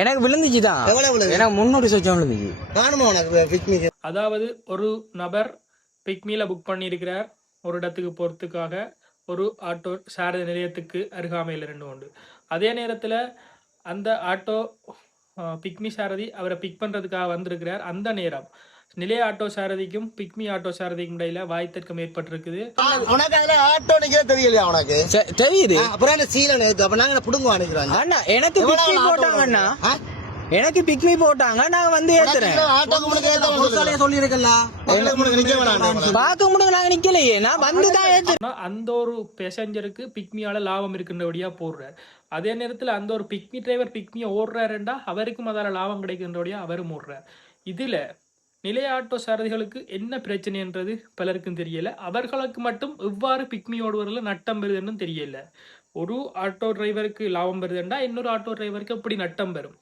எனக்கு விழுந்துச்சுதான். எனக்கு 300 சொச்சம் விழுந்துச்சு. அதாவது ஒரு நபர் பிக்மில புக் பண்ணியிருக்கிறார் ஒரு இடத்துக்கு போறதுக்காக ஒரு ஆட்டோ சாரதி நிலையத்துக்கு அருகாமையில் 2 உண்டு. அதே நேரத்தில் அந்த ஆட்டோ பிக்மி சாரதி அவரை பிக் பண்றதுக்காக வந்திருக்கிறார். அந்த நேரம் நிலைய ஆட்டோ சாரதிக்கும் பிக்மி ஆட்டோ சாரதிக்கும் இடையில வாய்த்தர்க்கம் ஏற்பட்டிருக்குது. உனக்கு அதுல ஆட்டோ நிக்க தெரியலையா? உனக்கு தெரியுது. அப்புறம் சீலன் அப்ப நாங்க புடுங்க அனுப்புறாங்க. அண்ணா எனக்கு பிக்மி போட்டாங்கண்ணா, எனக்கு பிக்மி போட்டாங்க, நான் வந்து ஏத்துறேன். சொல்லி இருக்கல பாக்க முடியும், நாங்க நிக்கலையே, நான் வந்துதான் ஏத்துறேன். அந்த ஒரு பேசஞ்சருக்கு பிக்மியால லாபம் இருக்கின்றபடியா போடுறார். அதே நேரத்தில் அந்த ஒரு பிக்மி டிரைவர் பிக்மியை ஓடுறாருண்டா அவருக்கும் அதால லாபம் கிடைக்கின்றபடியா அவரும் ஓடுறார். இதுல நிலைய ஆட்டோ சாரதிகளுக்கு என்ன பிரச்சனைன்றது பலருக்கும் தெரியல. அவர்களுக்கு மட்டும் எவ்வாறு பிக்மி ஓடுவதில் நட்டம் வருதுன்னு தெரியல. ஒரு ஆட்டோ டிரைவருக்கு லாபம் வருதுண்டா இன்னொரு ஆட்டோ டிரைவருக்கு எப்படி நட்டம் வரும்?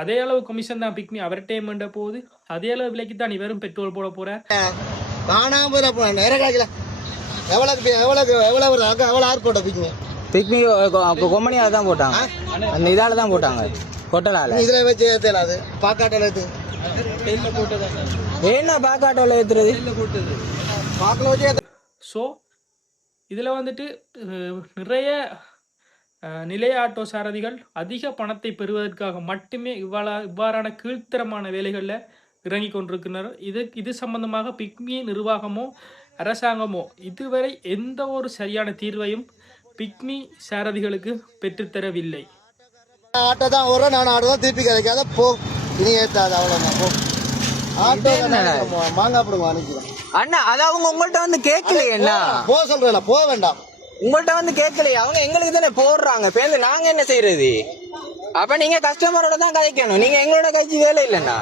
அதே அளவு கமிஷன் தான் பிக்மி அவர்கிட்ட போகுது, அதே அளவு விலைக்கு தான் இவரும் பெட்ரோல் போட போறார். பிக்மி கொம்பனியால தான் போட்டாங்க, அந்த இதால தான் போட்டாங்க, கொட்டலால. இதுல வச்சு ஏத்தலாது பாக்காட்டல ஏத்து என்ன பாக்காட்டோல ஏத்துறது? ஸோ இதில் வந்துட்டு நிறைய நிலைய ஆட்டோ சாரதிகள் அதிக பணத்தை பெறுவதற்காக மட்டுமே இவ்வாறான கீழ்த்தரமான வேலைகளில் இறங்கி கொண்டிருக்கின்றனர். இது சம்பந்தமாக பிக்மி நிர்வாகமோ அரசாங்கமோ இதுவரை எந்த ஒரு சரியான தீர்வையும் பிக்மி சாரதிகளுக்கு பெற்றுத்தரவில்லை. ஆட்டோ தான் வரும், நான் ஆட்டோ தான் திருப்பி கிடைக்காத போ, இனி ஏத்தாது அவ்வளவுதான் போ. ஆட்டோ மாங்காய் போடுவோம் அனுப்பிடுவோம். அண்ணா அது அவங்க உங்கள்கிட்ட வந்து கேட்கலையா? போக சொல்றேன், போக வேண்டாம். உங்கள்கிட்ட வந்து கேட்கலையா? அவங்க எங்களுக்கு தானே போடுறாங்க, பேருந்து நாங்க என்ன செய்யறது? அப்ப நீங்க கஸ்டமரோட தான் கதைக்கணும், நீங்க எங்களோட கட்சி வேலை இல்லைன்னா